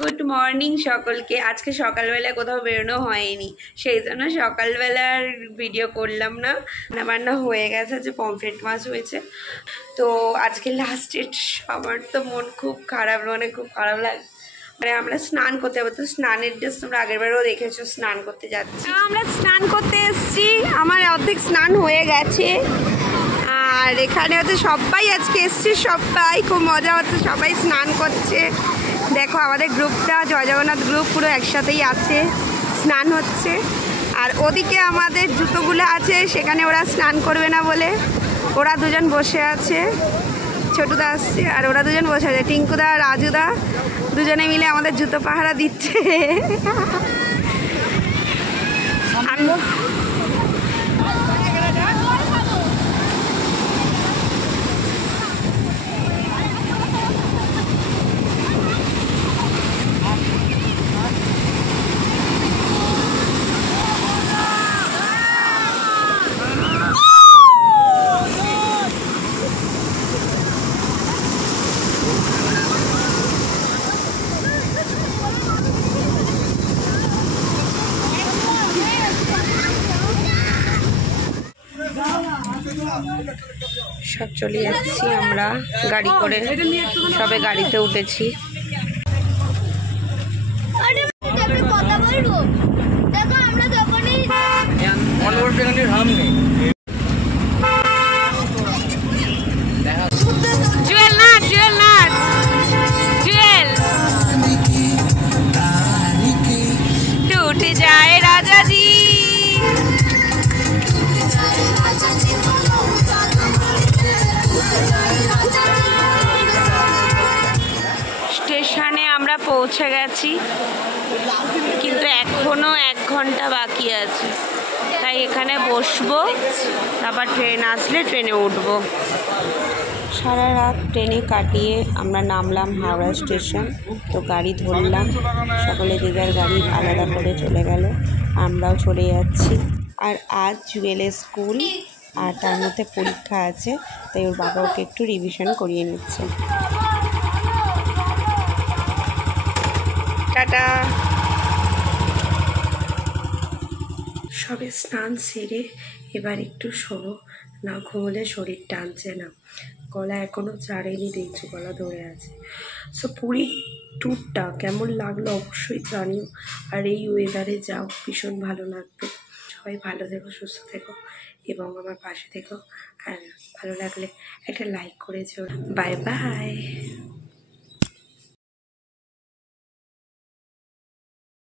Good morning সকলকে। আজকে সকালবেলা কোথাও বেরোনো হয়নি, সেই জন্য সকালবেলার ভিডিও করলাম না। রান্নাবান্না হয়ে গেছে, যে পমফ্রেট মাছ হয়েছে। তো আজকে লাস্ট ডেট। আমার তো মন খুব খারাপ, মানে খুব খারাপ লাগে। মানে আমরা স্নান করতে যাবো, তো স্নানের ড্রেস তোমরা আগেরবারও দেখেছো। স্নান করতে যাচ্ছি, আমরা স্নান করতে এসেছি। আমার অর্ধেক স্নান হয়ে গেছে, আর এখানে হচ্ছে সবাই আজকে এসছে, সবাই খুব মজা হচ্ছে, সবাই স্নান করছে। দেখো আমাদের গ্রুপটা, জয় জগন্নাথ গ্রুপ পুরো একসাথেই আছে, স্নান হচ্ছে। আর ওদিকে আমাদের জুতোগুলো আছে, সেখানে ওরা স্নান করবে না বলে ওরা দুজন বসে আছে। ছোটুদা আসছে আর ওরা দুজন বসে আছে, টিঙ্কুদা রাজুদা দুজনে মিলে আমাদের জুতো পাহারা দিচ্ছে। সব চলে যাচ্ছি আমরা গাড়ি করে, সবে গাড়িতে উঠেছি। জুয়েল নাচ, জুয়েল নাচ, জুয়েল টুটে যায় রাজাজি। স্টেশনে আমরা পৌঁছে গেছি, কিন্তু এখনো 1 ঘন্টা বাকি আছে। তাই এখানে বসবো, তারপর ট্রেন আসলে ট্রেনে উঠবো। সারা রাত ট্রেনে কাটিয়ে আমরা নামলাম হাওড়া স্টেশন। তো গাড়ি ধরলাম, সকলে যে যার গাড়ি আলাদা করে চলে গেল, আমরাও চলে যাচ্ছি। আর আজ জুয়েলের স্কুল, আর তার মধ্যে পরীক্ষা আছে, তাই ওর বাবা ওকে একটু রিভিশন করিয়ে নিচ্ছে। টাটা। সবে স্নান সেরে এবার একটু শোবো, না ঘুমোলে শরীর টানছে না, গলা এখনো ছাড়েনি, দেখছো গলা ধরে আছে। সো পুরীর ট্যুরটা কেমন লাগলো অবশ্যই জানিও, আর এই ওয়েদারে যাও, ভীষণ ভালো লাগবে। সবাই ভালো থেকো, সুস্থ থেকো এবং আমার পাশে থেকো। আর ভালো লাগলে একটা লাইক করে যেও। Bye bye.